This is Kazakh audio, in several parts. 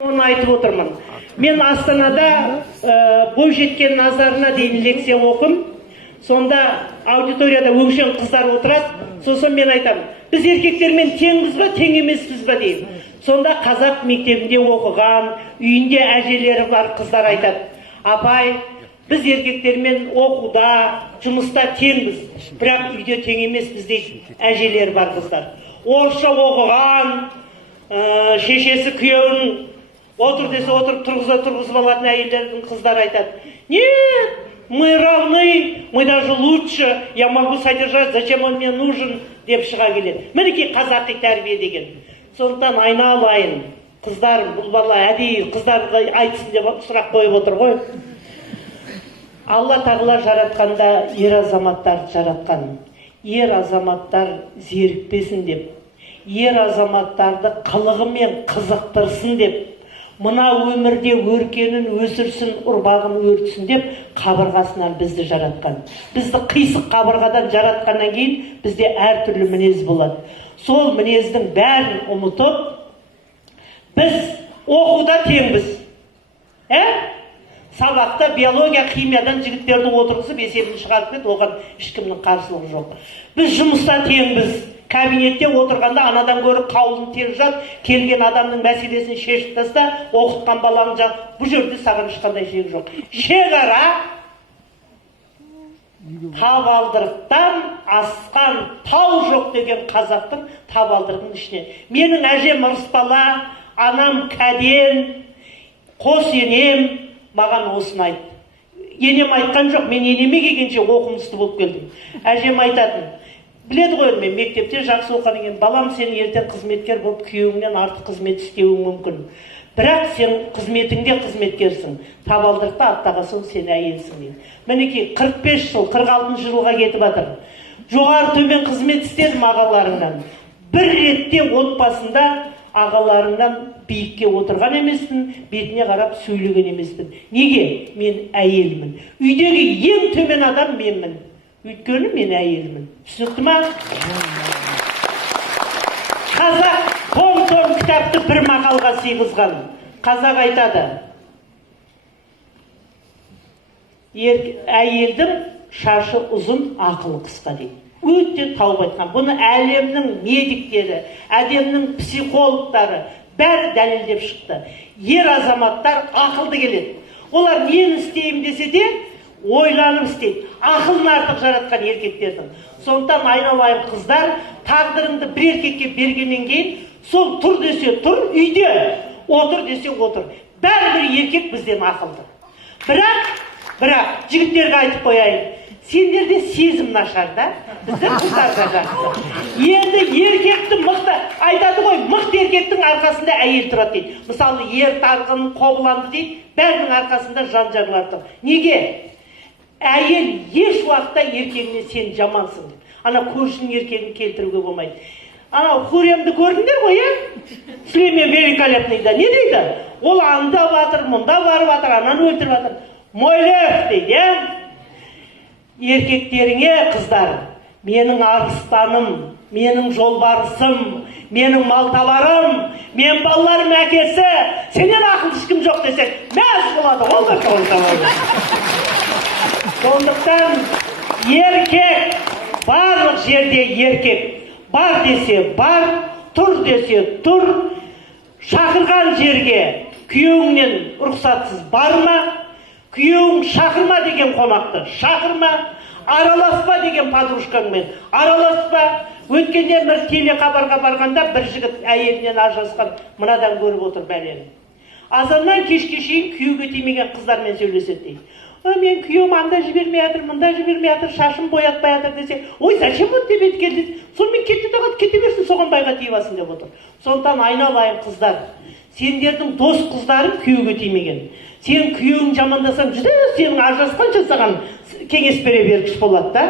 Оны айтып отырмын. Мен Астанада бойжеткен назарына дейін лекция оқым. Сонда аудиторияда өңшең қыздар отырады. Сосын мен айтамын, біз еркектермен теңбіз ба, тең емеспіз ба деймін. Сонда қазақ мектебінде оқыған, үйінде әжелері бар қыздар айтады: апай, біз еркектермен оқуда, жұмыста теңбіз, бірақ үйде тең емеспіз дейді әжелері бар қыздар. Орысша оқыған, шешесі күйеуін отыр десе отырып, тұрғызып алатын әйелдердің қыздар айтады: нет, мы равны, мы даже лучше, я могу содержать, зачем он мне нужен, деп шыға келеді. Мінекей қазақи тәрбие деген. Сондықтан айналайын, қыздар, бұл бала әдейі қыздарға айтсын деп сұрақ қойып отыр ғой. Алла тағала жаратқанда ер азаматтарды жаратқан. Ер азаматтар зерікпесін деп, ер азаматтарды қылығымен қызықтырсын деп, мына өмірде өркенін өсірсін, ұрпағын өртсін деп қабырғасынан бізді жаратқан. Бізді қисық қабырғадан жаратқаннан кейін бізде әртүрлі мінез болады. Сол мінездің бәрін ұмытып, біз оқуда теңбіз. Сабақта биология, химиядан жігіттерді отырғызып есебін шығарып еді, оған ешкімнің қарсылығы жоқ. Біз жұмыста теңбіз. Кабинетте отырғанда анадан гөрі қаулын тез жат, келген адамның мәселесін шешіп таста, оқытқан балаң жат. Бұл жерде саған ешқандай шегі жоқ. Шекара табалдырықтан асқан тау жоқ деген қазақтың табалдырығының ішіне. Менің әжем ырыспала, анам кәден, қос енем маған осыны айтты. Енем айтқан жоқ, мен енеме келгенше оқымысты болып келдім. Әжем айтатын: біледі ғой, мен мектепте жақсы оқығаннан кейін, балам, сен ертең қызметкер болып күйеуіңнен артық қызмет істеуің мүмкін. Бірақ сен қызметіңде қызметкерсің, табалдырықта аттаған соң сен әйелсің дейді. Мінекей 45 жыл, 46 жылға кетіп жатыр. Жоғары төмен қызмет істедім ағаларыңнан. Бір ретте отбасында ағаларыңнан биікке отырған емеспін, бетіне қарап сөйлеген емеспін. Неге? Мен әйелмін. Үйдегі ең төмен адам менмін. Өйткені мен әйелмін. Түсінікті ма? Қазақ том-том кітапты бір мақалға сыйғызған. Қазақ айтады: әйелдің шашы ұзын, ақылы қысқа дейді. Өте тауып айтқан. Бұны әлемнің медиктері, әлемнің психологтары бәрі дәлелдеп шықты. Ер азаматтар ақылды келеді. Олар нені істеймін десе де ойланып істейді. Ақылын артық жаратқан еркектердің. Сондықтан айналайын қыздар, тағдырыңды бір еркекке бергеннен кейін, сол тұр десе тұр, үйде отыр десе отыр. Бәрібір еркек бізден ақылды. Бірақ жігіттерге айтып қояйын, сендерде сезім нашар да, біздер қыздарға жақсы. Енді еркекті мықты, айтады ғой, мықты еркектің арқасында әйел тұрады дейді. Мысалы, ер тарғын, қобыланды дейді, бәрінің арқасында жан-жарлар тұр. Неге? Әйел еш уақытта еркегіне сен жамансың. Ана көршінің еркегін келтіруге болмайды. Ана Хуремді көрдіңдер ғой, Сүлеймен великолепныйда не дейді? Ол анда батыр, мұнда барып батыр, ананы өлтіріп батыр. Мойлев дейді, еркектеріңе қыздар, менің арыстаным, менің жолбарысым, менің малтабарым, мен балаларым әкесі, сенен ақыл ешкім жоқ десең, мәз болады, ол да жолдамайды. Сондықтан еркек, барлық жерде еркек. Бар десе бар, тұр десе тұр. Шақырған жерге күйеуіңнен рұқсатсыз барма, күйеуің шақырма деген қонақты шақырма, араласпа деген подружкаңмен араласпа. Өткенде бір телекабарға барғанда бір жігіт әйелінен ажырасқан, мынадан көріп отыр бәлені. Азаннан кешке шейін күйеуге тимеген қыздармен сөйлеседі дейді. Мен күйеуім анда жібермей жатыр, мында жібермей жатыр, шашым боятпай жатыр десе, ой, зачем он тебе келді? Сонымен кете берсін, соған байға тиіп алсын деп отыр. Сондықтан айналайын қыздар, сендердің дос қыздарың күйеуге тимеген. Сен күйеуің жамандасаң, жүзі сенің ажырасқан жасаған кеңес бере бергіш болады да.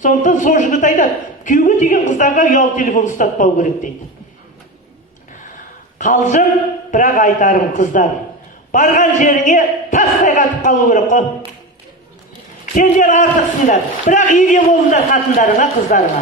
Сондықтан сол жігіт айтады, күйеуге тиген қыздарға ұялы телефон ұстатпау керек дейді. Қалжың, бірақ айтарым қыздар, барған жеріңе тастай қатып қалу керек қой. Сендер артықсыңдар, бірақ еге болыңдар қатындарыңа, қыздарыңа.